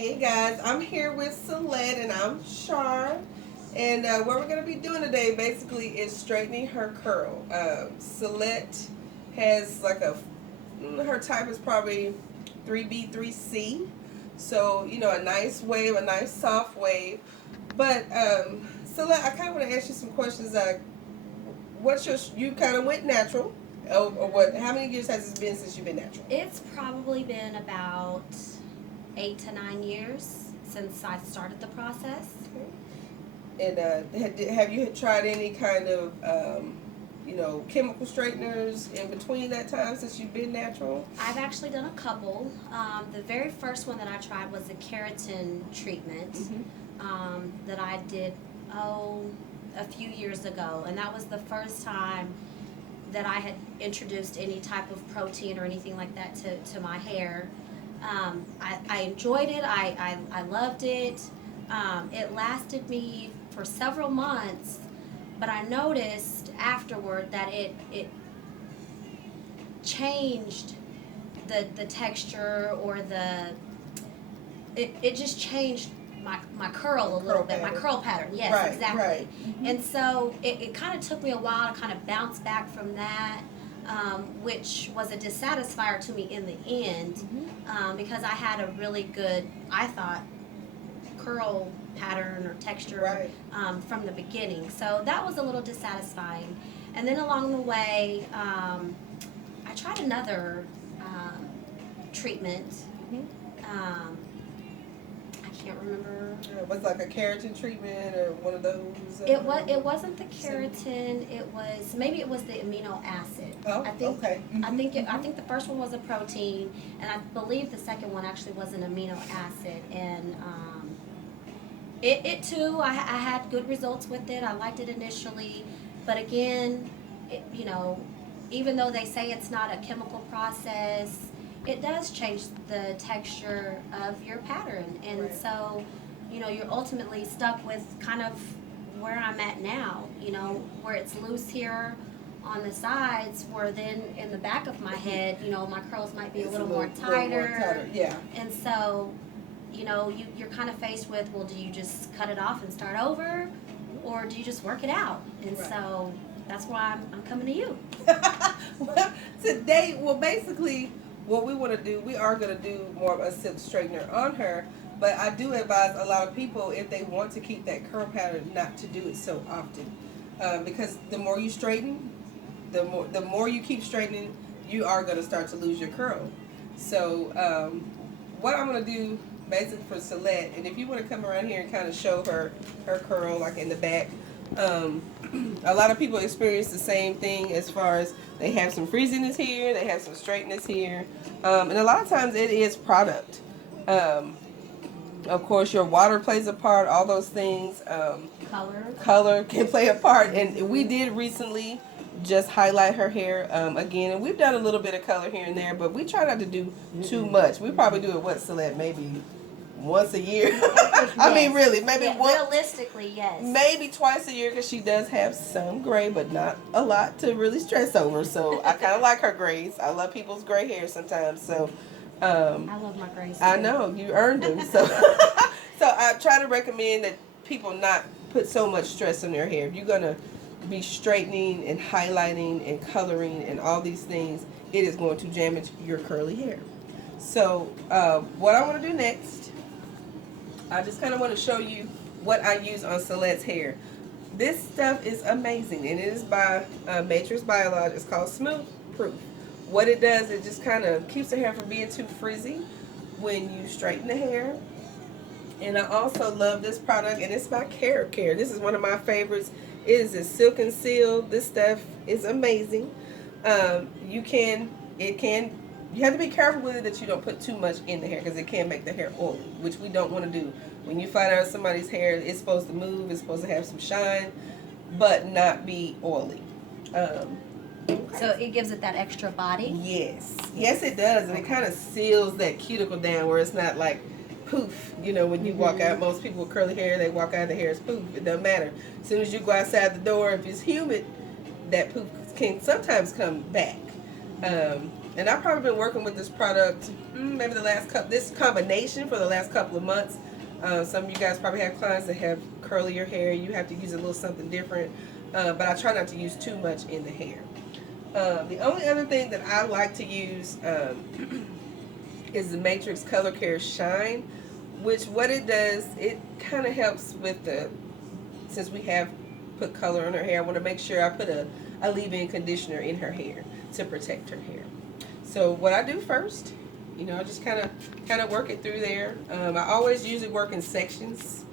Hey guys, I'm here with Celeste and I'm Shar. And what we're going to be doing today basically is straightening her curl. Celeste has like her type is probably 3B, 3C. So, a nice wave, a nice soft wave. But Celeste, I kind of want to ask you some questions. You kind of went natural. Or what? How many years has it been since you've been natural? It's probably been about 8 to 9 years since I started the process. And have you tried any kind of, chemical straighteners in between that time since you've been natural? I've actually done a couple. The very first one that I tried was a keratin treatment that I did, a few years ago. And that was the first time that I had introduced any type of protein or anything like that to my hair. I enjoyed it. I loved it. It lasted me for several months, but I noticed afterward that it changed the texture or it just changed my curl a little bit, my curl pattern. Yes, right, exactly. Right. And so it kind of took me a while to kind of bounce back from that. Which was a dissatisfier to me in the end, because I had a really good, I thought, curl pattern or texture from the beginning. So that was a little dissatisfying. And then along the way, I tried another treatment. I can't remember. Was it like a keratin treatment or one of those? It wasn't the keratin. It was the amino acid. Oh, I think, okay. I think the first one was a protein, and I believe the second one actually was an amino acid. And it too, I had good results with it. I liked it initially, but again, even though they say it's not a chemical process, it does change the texture of your pattern. And so, you're ultimately stuck with kind of where I'm at now, where it's loose here on the sides, where then in the back of my head, my curls might be a little more tighter. Yeah. And so, you're kind of faced with, well, do you just cut it off and start over, or do you just work it out? And so that's why I'm coming to you. Well, today, basically, what we want to do, we are going to do more of a silk straightener on her, but I do advise a lot of people, if they want to keep that curl pattern, not to do it so often, because the more you straighten, the more you keep straightening, you are going to start to lose your curl. So what I'm going to do basically for Celeste, and if you want to come around here and kind of show her curl like in the back, a lot of people experience the same thing as far as they have some frizziness here, they have some straightness here, and a lot of times it is product. Of course, your water plays a part, all those things. Color can play a part, and we did recently just highlight her hair again, and we've done a little bit of color here and there, but we try not to do too much. We probably do it, Celeste, maybe once a year. I mean, really, maybe realistically, yes. Maybe twice a year, because she does have some gray, but not a lot to really stress over. So I kind of like her grays. I love people's gray hair sometimes. So I love my grays too. I know you earned them. So so I try to recommend that people not put so much stress on their hair. If you're gonna be straightening and highlighting and coloring and all these things, it is going to damage your curly hair. So what I want to do next, I just kind of want to show you what I use on Celeste's hair. This stuff is amazing, and it is by Matrix Biologics. It's called Smooth Proof. What it does, it just kind of keeps the hair from being too frizzy when you straighten the hair. And I also love this product, and it's by Carrot Care. This is one of my favorites. It is a silk and seal. This stuff is amazing. You have to be careful with it that you don't put too much in the hair, because it can make the hair oily, which we don't want to do. When you find out somebody's hair, it's supposed to move, it's supposed to have some shine, but not be oily. So it gives it that extra body? Yes it does, and it kind of seals that cuticle down where it's not like poof. When you walk out, most people with curly hair, they walk out, the hair is poof. It doesn't matter. As soon as you go outside the door, if it's humid, that poof can sometimes come back. And I've probably been working with this product maybe this combination for the last couple of months. Some of you guys probably have clients that have curlier hair. You have to use a little something different, but I try not to use too much in the hair. The only other thing that I like to use is the Matrix Color Care Shine, which what it does, it kind of helps with since we have put color on her hair, I want to make sure I put a leave-in conditioner in her hair to protect her hair. So what I do first, I just kind of work it through there. I always usually work in sections.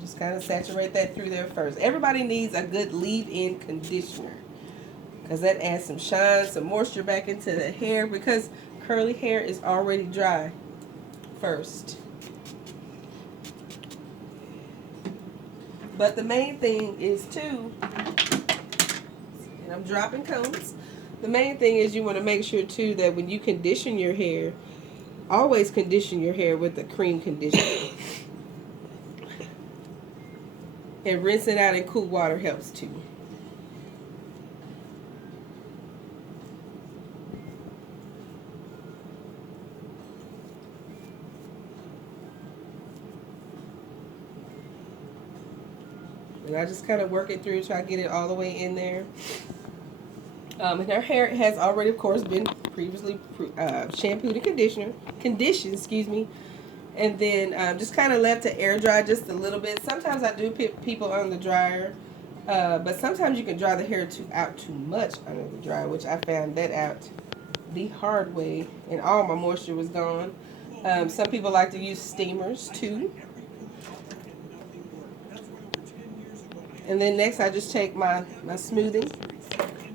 Just kind of saturate that through there first. Everybody needs a good leave-in conditioner because that adds some shine, some moisture back into the hair, because curly hair is already dry first. But the main thing is too, and I'm dropping combs, the main thing is you want to make sure too that when you condition your hair, always condition your hair with a cream conditioner. And rinse it out in cool water helps too. And I just kind of work it through, try to get it all the way in there. And her hair has already, of course, been previously shampooed and conditioned, and then just kind of left to air dry just a little bit. Sometimes I do put people on the dryer, but sometimes you can dry the hair out too much under the dryer, which I found that out the hard way, and all my moisture was gone. Some people like to use steamers too. And then next I just take my smoothing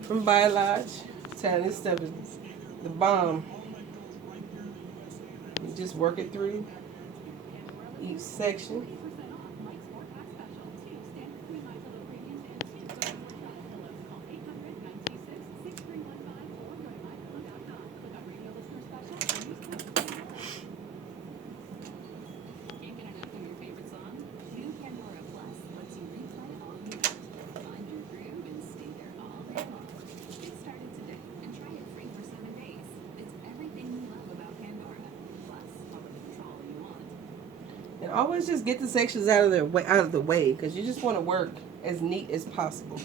from Biolage. This stuff is the bomb. You just work it through each section. And always just get the sections out of the way, because you just want to work as neat as possible.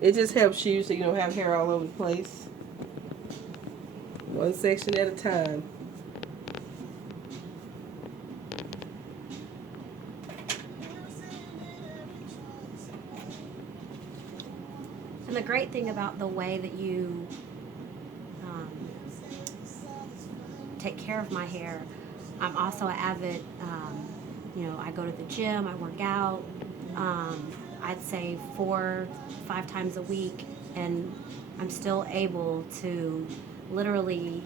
It just helps you so you don't have hair all over the place. One section at a time. And the great thing about the way that you take care of my hair, I'm also an avid, I go to the gym, I work out, I'd say 4-5 times a week, and I'm still able to literally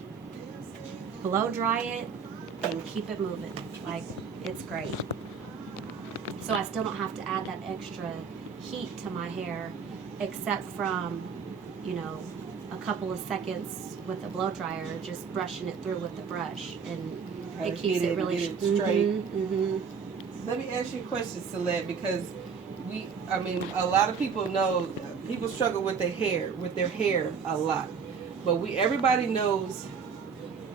blow dry it and keep it moving. Like, it's great. So I still don't have to add that extra heat to my hair, except from, a couple of seconds with the blow dryer, just brushing it through with the brush, and it keeps it really straight. Let me ask you a question, Celeste, because a lot of people know people struggle with their hair a lot, but everybody knows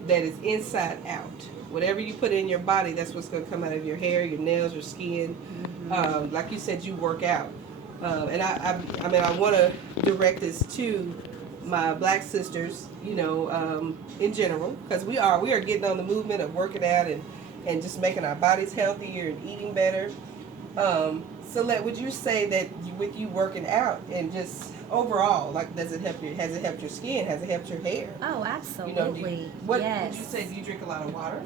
that it's inside out. Whatever you put in your body, that's what's going to come out of your hair, your nails, your skin. Like you said, you work out, and I want to direct this to my black sisters, in general, because we are getting on the movement of working out and just making our bodies healthier and eating better. Celeste, would you say that with you working out and just overall, like, has it helped your skin? Has it helped your hair? Oh, absolutely. Yes. Would you say? Do you drink a lot of water?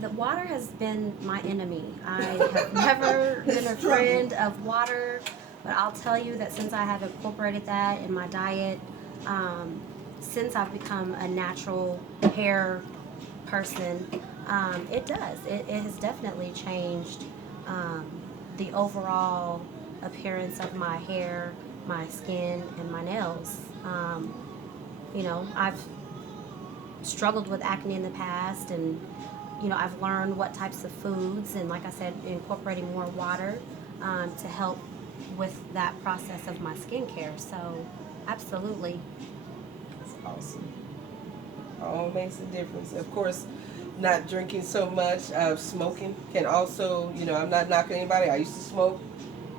The water has been my enemy. I have never been a friend of water, but I'll tell you that since I have incorporated that in my diet, since I've become a natural hair person, it does. It has definitely changed the overall appearance of my hair, my skin, and my nails. I've struggled with acne in the past, and I've learned what types of foods, and like I said, incorporating more water to help with that process of my skincare. So absolutely. awesome. All makes a difference. Of course, not drinking so much. Smoking can also, I'm not knocking anybody. I used to smoke.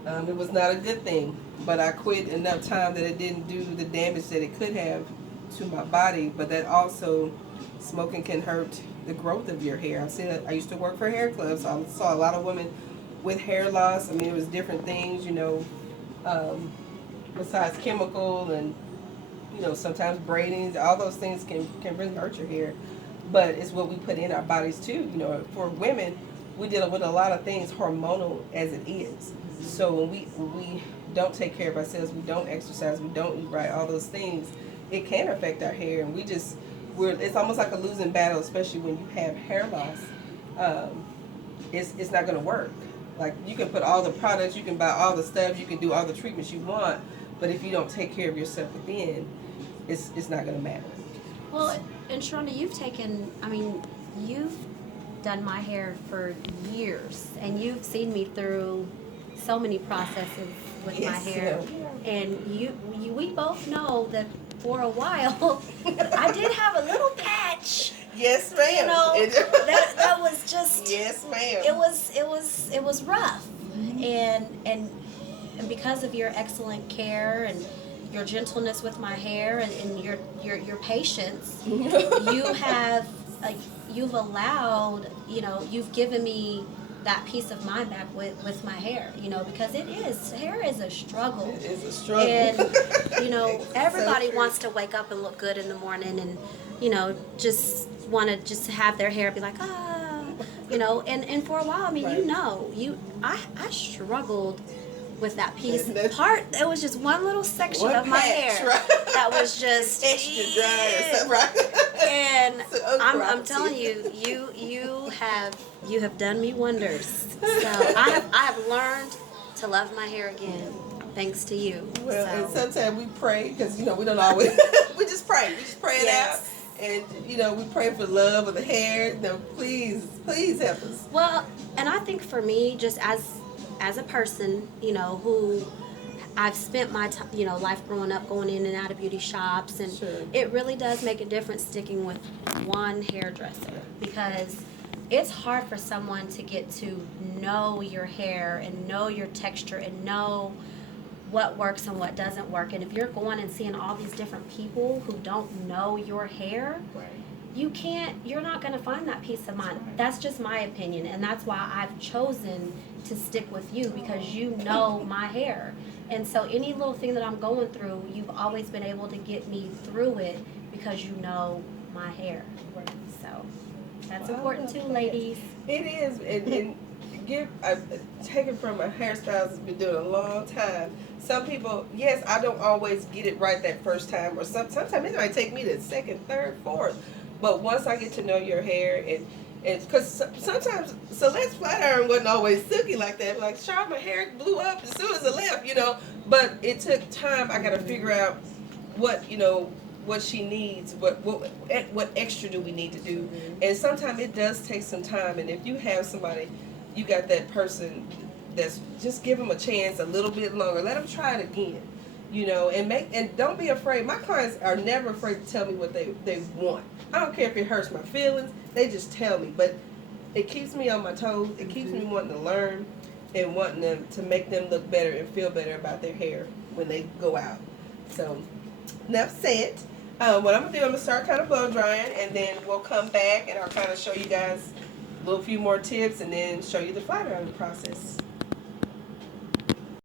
It was not a good thing, but I quit enough time that it didn't do the damage that it could have to my body. But that also, smoking can hurt the growth of your hair. I've seen it. I used to work for hair clubs. So I saw a lot of women with hair loss. I mean, it was different things, besides chemical and sometimes braiding. All those things can really hurt your hair. But it's what we put in our bodies too. For women, we deal with a lot of things hormonal as it is. So when we don't take care of ourselves, we don't exercise, we don't eat right, all those things, it can affect our hair. And it's almost like a losing battle, especially when you have hair loss. It's not going to work. Like, you can put all the products, you can buy all the stuff, you can do all the treatments you want, but if you don't take care of yourself within, it's not going to matter. Well, and Sharonda, you've done my hair for years, and you've seen me through so many processes with my hair. And we both know that for a while, I did have a little patch. Yes, ma'am. That was just. Yes, ma'am. It was rough, and because of your excellent care and your gentleness with my hair and your patience, you've allowed, you've given me that peace of mind back with my hair, because hair is a struggle. It is a struggle. And, everybody wants to wake up and look good in the morning and, just want to just have their hair be like, and for a while, right. I struggled with that piece. It was just one little section of my hair, right? That was just extra dry or something, right? And I'm telling you, you have done me wonders. So I have learned to love my hair again, thanks to you. Well, and sometimes we pray because we don't always. We just pray. We just pray it out. And, we pray for love of the hair. Please help us. Well, and I think for me, just as a person, who I've spent my life growing up going in and out of beauty shops, and sure. It really does make a difference sticking with one hairdresser, because it's hard for someone to get to know your hair and know your texture and know what works and what doesn't work. And if you're going and seeing all these different people who don't know your hair, right. You're not going to find that peace of mind. Right. That's just my opinion, and that's why I've chosen to stick with you, because you know my hair. And so any little thing that I'm going through, you've always been able to get me through it because you know my hair. Right. So that's important too, ladies. It is, and take it from a hairstylist that's been doing it a long time. Some people, yes, I don't always get it right that first time, or sometimes it might take me the second, third, fourth. But once I get to know your hair, and because sometimes Celeste's flat iron wasn't always silky like that. Like, Charlotte, my hair blew up as soon as it left, But it took time. I got to figure out what she needs, what extra do we need to do. Mm-hmm. And sometimes it does take some time. And if you have somebody, you got that person that's just give them a chance a little bit longer. Let them try it again, and don't be afraid. My clients are never afraid to tell me what they want. I don't care if it hurts my feelings. They just tell me. But it keeps me on my toes. It keeps me wanting to learn and wanting them to make them look better and feel better about their hair when they go out. So, enough said. What I'm going to do, I'm going to start kind of blow drying, and then we'll come back and I'll kind of show you guys a few more tips and then show you the flat iron process.